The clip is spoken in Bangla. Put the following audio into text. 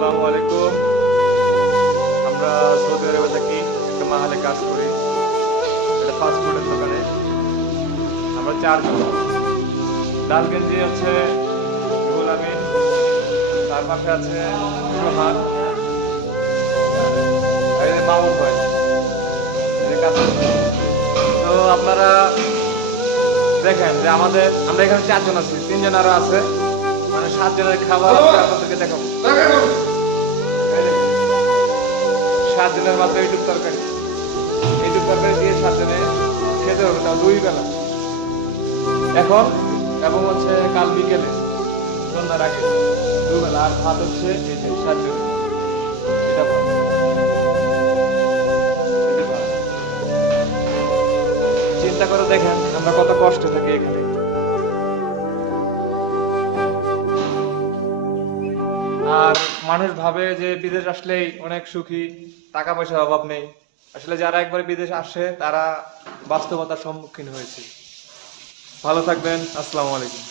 আসসালামু আলাইকুম। আমরা সৌদি আরবে থাকি, একটা মাহালে কাজ করি, একটা ফাস্টফুডের দোকানে। আমরা চারজন। ডালগঞ্জি আছে রুহুল আমিন, তার পাশে আছে সোহান, আর এই যে মামুন ভাই, এই যে কাজ করছে। তো আপনারা দেখেন যে আমরা এখানে চারজন আছি, তিনজন আরো আছে, মানে 7 জনের খাবার আজকে আপনাদেরকে দেখাবো। এই দেখেন, 7 জনের মাত্র এইটুক তরকারি দিয়ে 7 জনে খেতে হবে, তাও 2 বেলা এখন, এবং হচ্ছে কাল বিকেলে সন্ধ্যার আগে 2 বেলা। আর ভাত হচ্ছে এই যে 7 জনের, এটা ভাত, এটা ভাত। চিন্তা করে দেখেন আমরা কত কষ্টে থাকি এখানে। আর মানুষ ভাবে যে বিদেশ আসলেই অনেক সুখী, টাকা পয়সার অভাব নেই। আসলে যারা একবার বিদেশ আসে তারা বাস্তবতার সম্মুখীন হয়েছে। ভালো থাকবেন। আসসালামু আলাইকুম।